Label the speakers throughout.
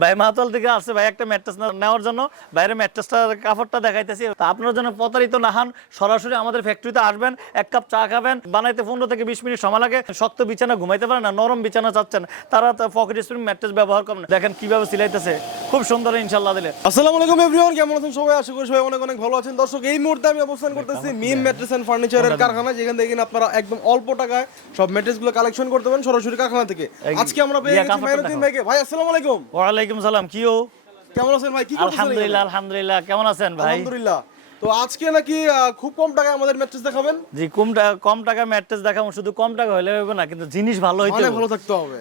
Speaker 1: ভাই মাতল থেকে আসছে ভাই একটা ম্যাট্রেস নেওয়ার জন্য। বাইরে ম্যাট্রেসটার কাপড়টা দেখাইতেছি। তা আপনার জন্য প্রতারিত না হন সরাসরি আমাদের ফ্যাক্টরিতে আসবেন এক কাপ চা খাবেন বানাইতে পনেরো থেকে বিশ মিনিট সময় লাগে শক্ত বিছানা ঘুমাইতে পারে না নরম বিছানা চাচ্ছেন। তারা পকেট স্প্রিং ম্যাট্রেস ব্যবহার করেন দেখেন কীভাবে সিলাইতেছে। খুব সুন্দর ইনশাল্লাহ দিলে।
Speaker 2: আসসালামু আলাইকুম এভরিওয়ান কেমন আছেন সবাই? আশা করি সবাই অনেক অনেক ভালো আছেন। দর্শক এই মুহূর্তে আমি অবস্থান করতেছি মিম ম্যাট্রেস এন্ড ফার্নিচারের কারখানা যেখানে কিনা আপনারা একদম অল্প টাকায় সব ম্যাট্রেসগুলো কালেকশন করতে পারেন সরাসরি কারখানা থেকে। আজকে আমরা পেয়ে গেছি
Speaker 1: দেখাও।
Speaker 2: ভাইকে। ভাই আসসালামু আলাইকুম।
Speaker 1: ওয়ালাইকুম সালাম কি ও?
Speaker 2: কেমন আছেন ভাই? কি
Speaker 1: আলহামদুলিল্লাহ আলহামদুলিল্লাহ কেমন আছেন ভাই?
Speaker 2: আলহামদুলিল্লাহ। তো আজকে নাকি খুব কম টাকায় আমাদের ম্যাট্রেস দেখাবেন
Speaker 1: জি কম টাকা কম টাকা ম্যাট্রেস দেখাবো শুধু কম টাকা হলে হবে না কিন্তু জিনিস ভালো হইতে
Speaker 2: মানে
Speaker 1: হবে।
Speaker 2: ভালো থাকতে হবে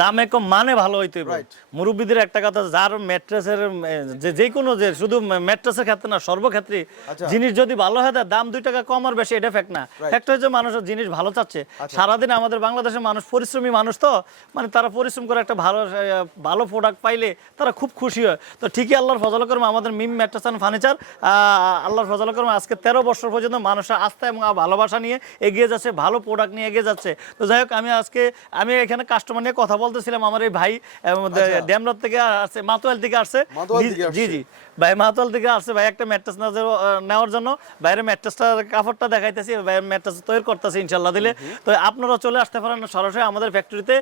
Speaker 1: দামে কম মানে ভালো হইতে হবে. মুরব্বীদের একটা কথা যার ম্যাট্রেসের যে যে কোনো যে শুধু ম্যাট্রেসের ক্ষেত্রে না সর্বক্ষেত্রে
Speaker 2: আচ্ছা।
Speaker 1: জিনিস যদি ভালো হয় তার দাম দুই টাকা কম আর বেশি এটা ফ্যাক্ট না ফ্যাক্ট হচ্ছে মানুষের জিনিস ভালো চাচ্ছে
Speaker 2: আচ্ছা।
Speaker 1: সারাদিন আমাদের বাংলাদেশের মানুষ পরিশ্রমী মানুষ তো মানে তারা পরিশ্রম করে একটা ভালো ভালো প্রোডাক্ট পাইলে তারা খুব খুশি হয় তো ঠিকই আল্লাহর ফজল করম আমাদের মিম ম্যাট্রেস অ্যান্ড ফার্নিচার আল্লাহর ফজল করম আজকে তেরো বছর পর্যন্ত মানুষের আস্থা এবং ভালোবাসা নিয়ে এগিয়ে যাচ্ছে ভালো প্রোডাক্ট নিয়ে এগিয়ে যাচ্ছে। তো যাই হোক আমি আজকে আমি এখানে কাস্টমার নিয়ে কথা বলতেছিলাম আমার এই ভাই ড্যামরাত থেকে আসছে মাতোয়াল থেকে আসছে।
Speaker 2: আচ্ছা।
Speaker 1: জি-। জি ভাই মাতোয়াল থেকে আসছে ভাই একটা ম্যাট্রেস নেওয়ার জন্য বাইরে ম্যাট্রেসটার কাপড়টা দেখাইতেছি ভাই ম্যাট্রেস তৈরি করতেছি ইনশাল্লাহ দিলে। তো আপনারা চলে আসতে পারেন সরাসরি আমাদের ফ্যাক্টরিতে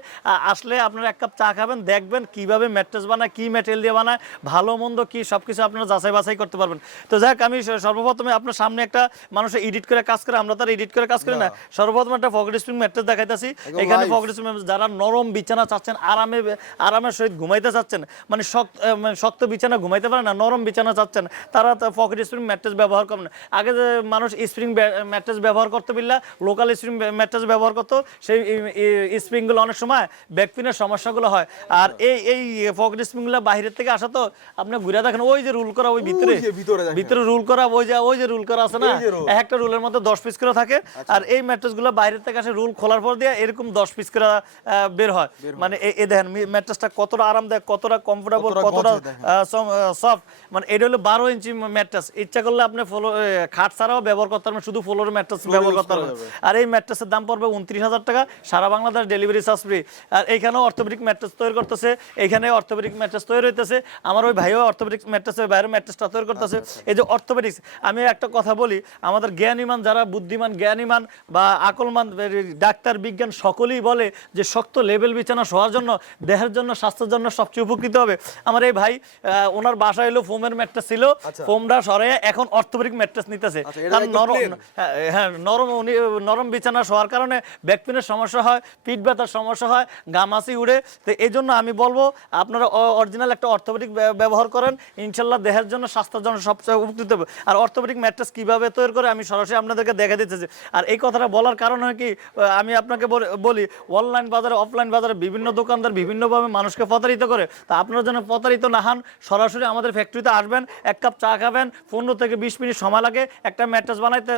Speaker 1: আসলে আপনারা এক কাপ চা খাবেন দেখবেন কীভাবে ম্যাট্রেস বানায় কি ম্যাটেরিয়াল দিয়ে বানায় ভালো মন্দ কি সবকিছু আপনারা যাচাই বাছাই করতে পারবেন। তো যাক আমি স- সর্বপ্রথমে আপনার সামনে একটা মানুষের এডিট করে কাজ করে আমরা তার এডিট করে কাজ করি না। সর্বপ্রথম একটা পকেট স্প্রিং ম্যাট্রেস দেখাইতেছি। এখানে। পকেট স্প্রিং যারা নরম বিছানা চাচ্ছেন আরামে আরামের সহিত ঘুমাইতে চাচ্ছেন মানে শক্ত মানে শক্ত বিছানা ঘুমাইতে পারে না নরম বিছানা চাচ্ছেন তারা পকেট স্প্রিং ম্যাট্রেস ব্যবহার করেন আগে যে মানুষ স্প্রিং ম্যাট্রেস ব্যবহার করতে পারলে লোকাল স্প্রিং ম্যাট্রেস ব্যবহার করতো সেই স্প্রিংগুলো অনেক সময় ব্যাকপিনের সমস্যাগুলো হয়। আর এই এই পকেট স্প্রিংগুলো বাইরের থেকে আসা তো আপনি ঘুরে দেখেন ওই যে রুল করা ওই ভিতরে
Speaker 2: ভিতরে
Speaker 1: ভিতরে রুল করা ওই যে ওই যে রুল করা আছে না?
Speaker 2: এই
Speaker 1: একটা রুলের মধ্যে দশ পিস করে থাকে। আর এই ম্যাট্রেসগুলো বাইরের থেকে আসে রুল খোলার পর দিয়ে এরকম দশ পিস করে বের হয়। মানে এ- এ দেখেন ম্যাট্রেসটা কতটা আরামদায়ক কতটা কমফোর্টেবল
Speaker 2: কতটা।
Speaker 1: সফট মানে এটা হলো বারো ইঞ্চি ম্যাট্রেস ইচ্ছা করলে আপনি ফলো খাট ছাড়াও ব্যবহার করতে পারবেন শুধু ফ্লোর ম্যাট্রেস ব্যবহার করতে
Speaker 2: করা
Speaker 1: পারবেন। আর এই ম্যাট্রেসের দাম পড়বে উনত্রিশ হাজার টাকা। সারা বাংলাদেশ ডেলিভারি চার্জ ফ্রি আর এইখানেও অর্থোপেডিক ম্যাট্রেস তৈরি করতেছে। এখানে অর্থোপেডিক ম্যাট্রেস তৈরি হইতেছে। আমার ওই ভাইও অর্থোপেডিক ম্যাট্রেস বাইরে ম্যাট্রেসটা তৈরি করতেছে। এই যে অর্থোপেডিক্স আমি একটা কথা বলি আমাদের জ্ঞানীমান যারা বুদ্ধিমান জ্ঞানীমান বা আকলমান ডাক্তার বিজ্ঞান সকলেই বলে যে শক্ত লেভেল বিছানা শোয়ার জন্য দেহের জন্য স্বাস্থ্যের জন্য সবচেয়ে উপকৃত হবে। আমার এই ভাই ওনার বাসায় এলো ফোমের ম্যাট্রেস ছিল
Speaker 2: আচ্ছা।
Speaker 1: ফোমটা সরে এখন অর্থোপেডিক ম্যাট্রেস নিতেছে।
Speaker 2: আচ্ছা,
Speaker 1: কারণ নরম হ্যাঁ, হ্যাঁ নরম উনি নরম বিছানা শোয়ার কারণে ব্যাকপেনের সমস্যা হয় পিঠ ব্যথার সমস্যা হয় গামাসি উড়ে। তো এই জন্য আমি বলব আপনারা অরিজিনাল একটা অর্থোপেডিক ব্যবহার করেন। ইনশাল্লাহ দেহের জন্য স্বাস্থ্যের জন্য সবচেয়ে উপকৃত হবে। আর অর্থোপেডিক ম্যাট্রেস কীভাবে তৈরি করে আমি সরাসরি আপনাদেরকে দেখা দিতেছি। আর এই কথাটা বলার কারণ হয় কি আমি আপনাকে বলে- অনলাইন বাজারে অফলাইন বাজারে বিভিন্ন দোকানদার বিভিন্নভাবে মানুষকে প্রতারিত করে। তা আপনারা যেন প্রতারিত না হন সরাসরি আমাদের ফ্যাক্টরিতে আসবেন এক কাপ চা খাবেন পনেরো থেকে বিশ মিনিট সময় লাগে একটা ম্যাট্রেস বানাইতে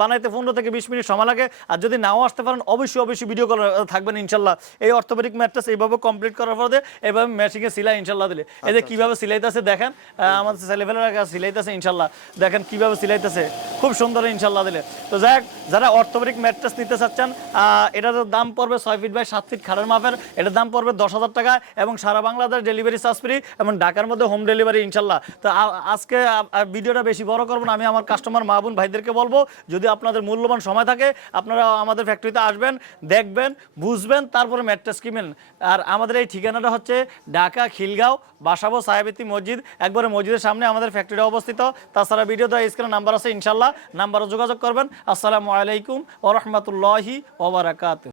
Speaker 1: বানাইতে পনেরো থেকে বিশ মিনিট সময় লাগে। আর যদি নাও আসতে পারেন অবশ্যই অবশ্যই ভিডিও কল থাকবেন ইনশাল্লাহ। এই অর্থোপেডিক ম্যাট্রেস এইভাবে কমপ্লিট করার পরে এইভাবে ম্যাচিংয়ে সিলাই ইনশাল্লাহ দিলে। এই যে কীভাবে সিলাইতেছে দেখেন আমাদের ছেলেফেলেরা কাছে সিলাইতেছে ইনশাল্লাহ। দেখেন কীভাবে সিলাইতেছে। খুব সুন্দর ইনশাল্লাহ দিলে। তো যাই যারা অর্থোপেডিক ম্যাট্রেস নিতে চাচ্ছেন এটার দাম পড়বে ছয় ফিট বাই সাত ফিট খাড়ের মাপের। এটার দাম পড়বে দশ হাজার টাকা এবং সারা বাংলাদেশ ডেলিভারি চার্জ ফ্রি এবং ঢাকার মধ্যে হোম ডেলিভারি ইনশাল্লাহ তো আজকে ভিডিওটা বেশি বড় করব না, আমি আমার কাস্টমার মা বোন ভাইদেরকে বলব, যদি আপনাদের মূল্যবান সময় থাকে, আপনারা আমাদের ফ্যাক্টরিতে আসবেন, দেখবেন, বুঝবেন, তারপরে ম্যাট্রেস কিনবেন। আর আমাদের এই ঠিকানাটা হচ্ছে ঢাকা খিলগাঁও, বাসাবো সাহেবেতি মসজিদ। একবারে মসজিদের সামনে আমাদের ফ্যাক্টরি অবস্থিত। তাছাড়া ভিডিও দেওয়া স্ক্রিনে নাম্বার আছে ইনশাল্লাহ নাম্বারও যোগাযোগ করবেন। আসসালামু আলাইকুম ওরহমতুল্লাহি ওবরাকাত